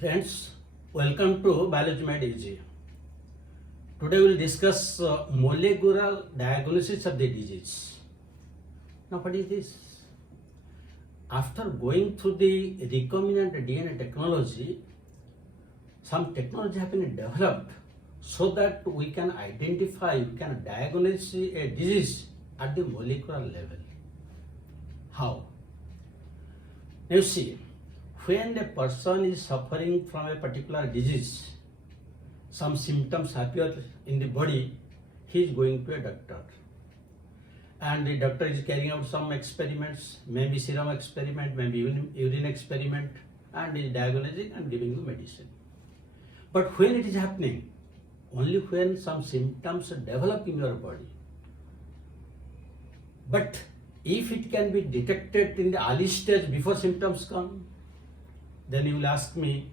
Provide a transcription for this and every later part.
Friends, welcome to Biology Made Easy. Today we will discuss molecular diagnosis of the disease. Now, what is this? After going through the recombinant DNA technology, some technology have been developed so that we can identify, we can diagnose a disease at the molecular level. How? Now, you see, when a person is suffering from a particular disease, some symptoms appear in the body, he is going to a doctor. And the doctor is carrying out some experiments, maybe serum experiment, maybe urine experiment, and is diagnosing and giving you medicine. But when it is happening? Only when some symptoms develop in your body. But if it can be detected in the early stage before symptoms come, then you will ask me,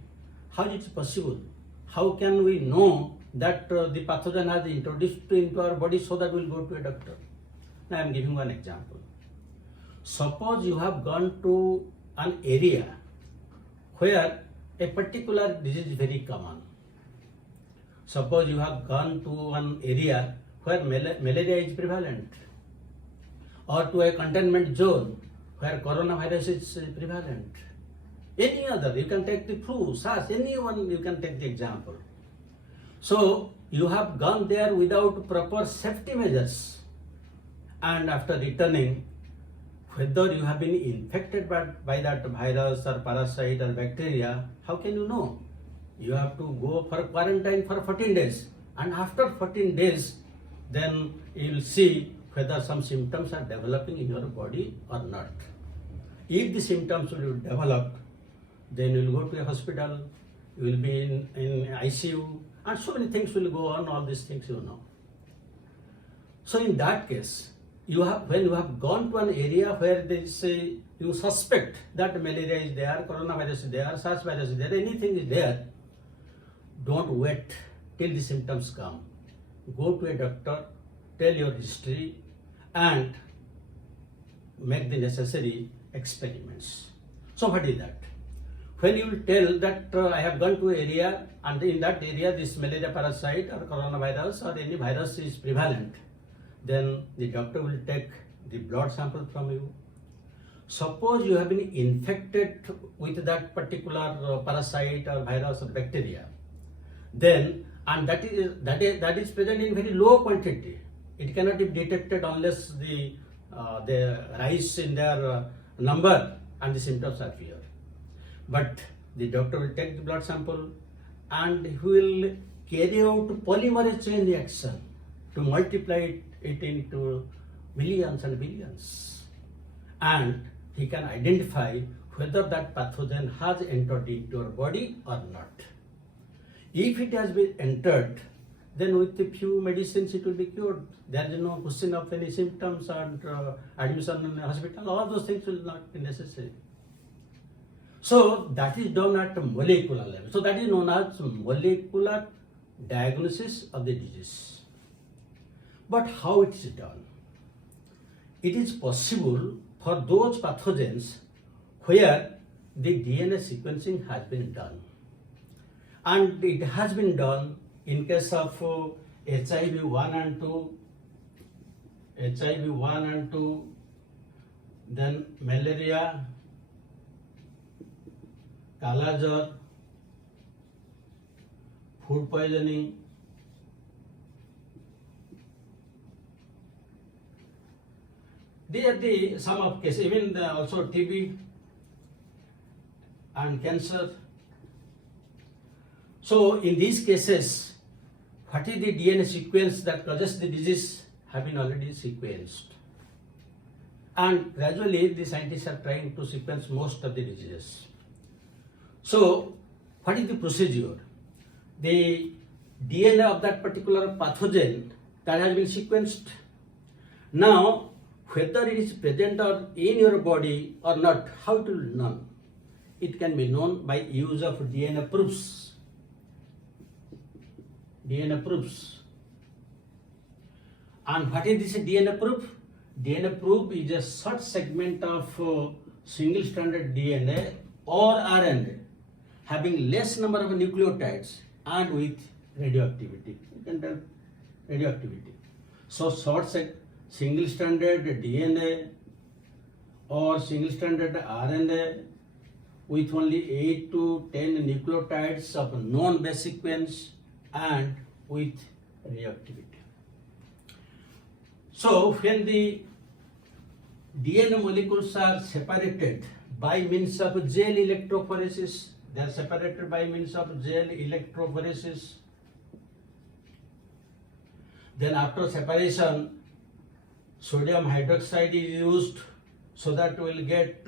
how is it possible? How can we know that the pathogen has introduced into our body so that we will go to a doctor? Now I am giving one example. Suppose you have gone to an area where a particular disease is very common. Suppose you have gone to an area where malaria is prevalent, or to a containment zone where coronavirus is prevalent. Any other, you can take the flu, SARS, anyone you can take the example. So you have gone there without proper safety measures, and after returning, whether you have been infected by that virus or parasite or bacteria, how can you know? You have to go for quarantine for 14 days, and after 14 days, then you will see whether some symptoms are developing in your body or not. If the symptoms will develop, then you will go to a hospital, you will be in ICU, and so many things will go on, all these things you know. So in that case, when you have gone to an area where you suspect that malaria is there, coronavirus is there, SARS virus is there, anything is there, don't wait till the symptoms come. Go to a doctor, tell your history, and make the necessary experiments. So what is that? When you will tell that I have gone to an area and in that area this malaria parasite or coronavirus or any virus is prevalent, then the doctor will take the blood sample from you. Suppose you have been infected with that particular parasite or virus or bacteria, then and that is present in very low quantity. It cannot be detected unless they rise in their number and the symptoms appear. But the doctor will take the blood sample and he will carry out polymerase chain reaction to multiply it into millions and billions. And he can identify whether that pathogen has entered into your body or not. If it has been entered, then with a few medicines it will be cured. There is no question of any symptoms and admission in the hospital. All those things will not be necessary. So that is done at a molecular level. So that is known as molecular diagnosis of the disease. But how it is done? It is possible for those pathogens where the DNA sequencing has been done. And it has been done in case of HIV 1 and 2, then malaria, Kala-jar, food poisoning, these are the some of cases, even also TB and cancer. So in these cases, what is the DNA sequence that causes the disease have been already sequenced. And gradually the scientists are trying to sequence most of the diseases. So what is the procedure? The DNA of that particular pathogen that has been sequenced. Now whether it is present or in your body or not, how it will be known? It can be known by use of DNA proofs. DNA proofs. And what is this DNA proof? DNA proof is a short segment of single-stranded DNA or RNA having less number of nucleotides and with radioactivity. You can tell radioactivity. So single stranded DNA or single stranded RNA with only 8 to 10 nucleotides of known base sequence and with radioactivity. So when the DNA molecules are separated by means of gel electrophoresis, they are separated by means of gel electrophoresis. Then after separation, sodium hydroxide is used so that we will get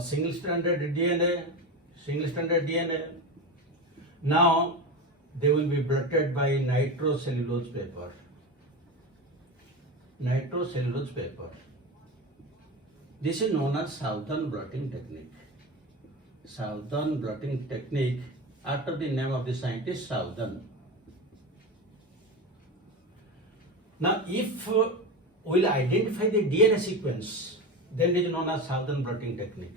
single-stranded DNA. Now they will be blotted by nitrocellulose paper. This is known as Southern blotting technique. Southern blotting technique, after the name of the scientist, Southern. Now, if we'll identify the DNA sequence, then it is known as Southern blotting technique.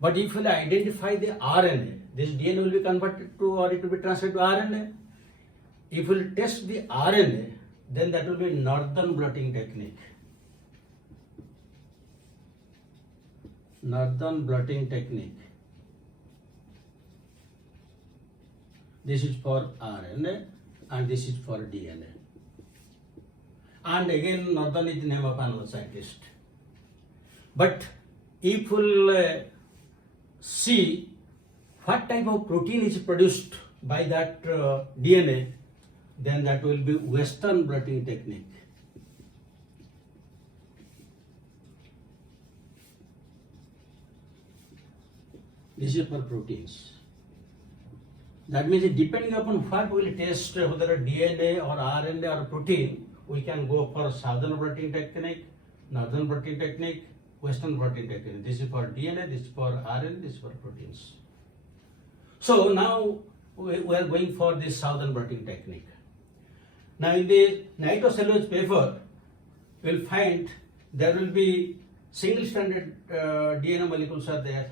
But if we'll identify the RNA, this DNA will be converted to, or it will be transferred to RNA. If we'll test the RNA, then that will be Northern blotting technique. Northern blotting technique. This is for RNA and this is for DNA. And again, Northern is the name of another scientist. But if we'll see what type of protein is produced by that DNA, then that will be Western blotting technique. This is for proteins. That means depending upon what we will test, whether DNA or RNA or protein, we can go for Southern blotting technique, Northern blotting technique, Western blotting technique. This is for DNA, this is for RNA, this is for proteins. So now we are going for this Southern blotting technique. Now in the nitrocellulose paper, we will find there will be single-stranded DNA molecules are there.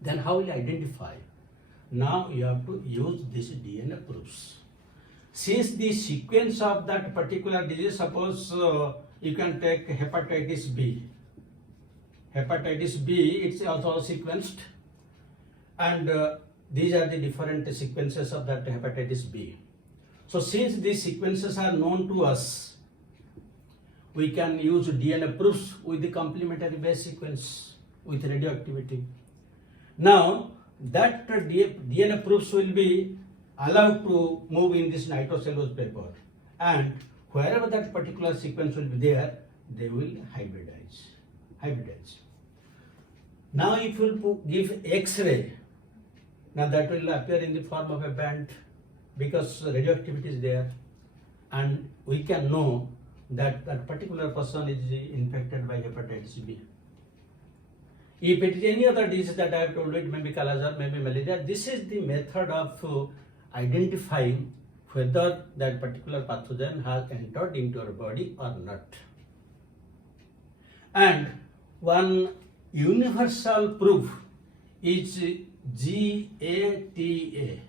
Then how will you identify? Now you have to use this DNA proofs. Since the sequence of that particular disease, suppose you can take hepatitis B. Hepatitis B, it's also sequenced, and these are the different sequences of that hepatitis B. So since these sequences are known to us, we can use DNA proofs with the complementary base sequence with radioactivity. Now that DNA proofs will be allowed to move in this nitrocellulose paper, and wherever that particular sequence will be there, they will hybridize. Now if you give X-ray, now that will appear in the form of a band because radioactivity is there, and we can know that that particular person is infected by hepatitis B. If it is any other disease that I have told you, it may be cholera, maybe malaria, this is the method of identifying whether that particular pathogen has entered into your body or not. And one universal proof is GATA.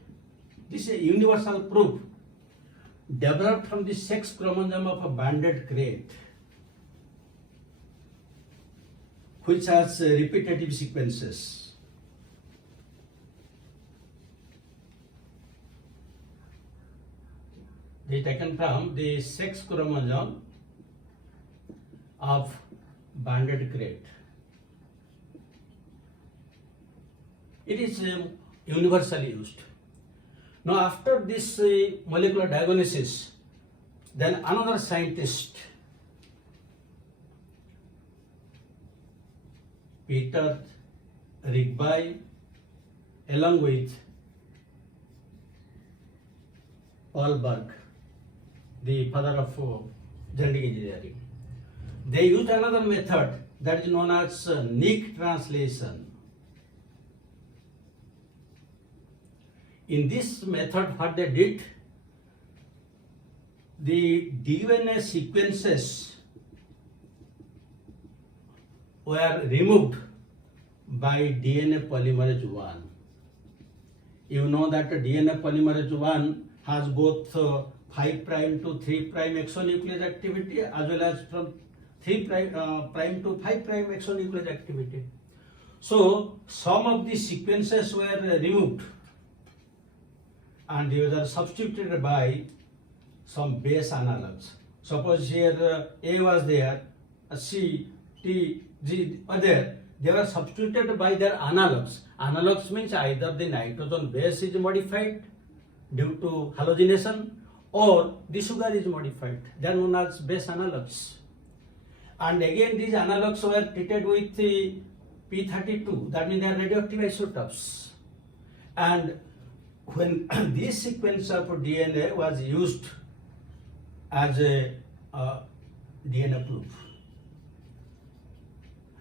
This is a universal proof developed from the sex chromosome of a banded crate, which has repetitive sequences. They are taken from the sex chromosome of banded crate. It is universally used. Now after this molecular diagnosis, then another scientist, Peter Rigby, along with Paul Berg, the father of genetic engineering, they used another method that is known as NEET translation. In this method, what they did, the DNA sequences were removed by DNA polymerase 1. You know that DNA polymerase 1 has both 5' to 3' exonuclease activity as well as from 3' prime to 5' exonuclease activity. So some of the sequences were removed and these are substituted by some base analogs. Suppose here A was there, C, T, G were there. They were substituted by their analogs. Analogs means either the nitrogen base is modified due to halogenation or the sugar is modified. They are known as base analogs. And again these analogs were treated with the P32, that means they are radioactive isotopes. And when this sequence of DNA was used as a DNA proof,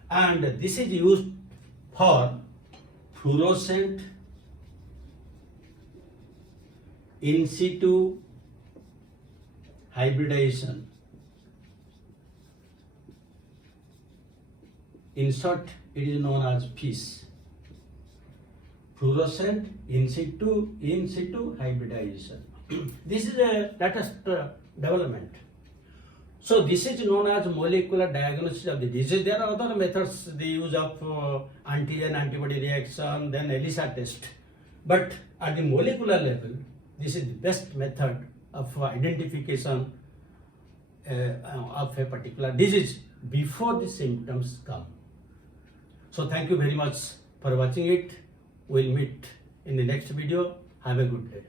and this is used for fluorescent in situ hybridization. In short, it is known as FISH. Fluorescent in situ hybridization. This is a latest development. So this is known as molecular diagnosis of the disease. There are other methods, the use of antigen-antibody reaction, then ELISA test. But at the molecular level, this is the best method of identification of a particular disease before the symptoms come. So thank you very much for watching it. We'll meet in the next video. Have a good day.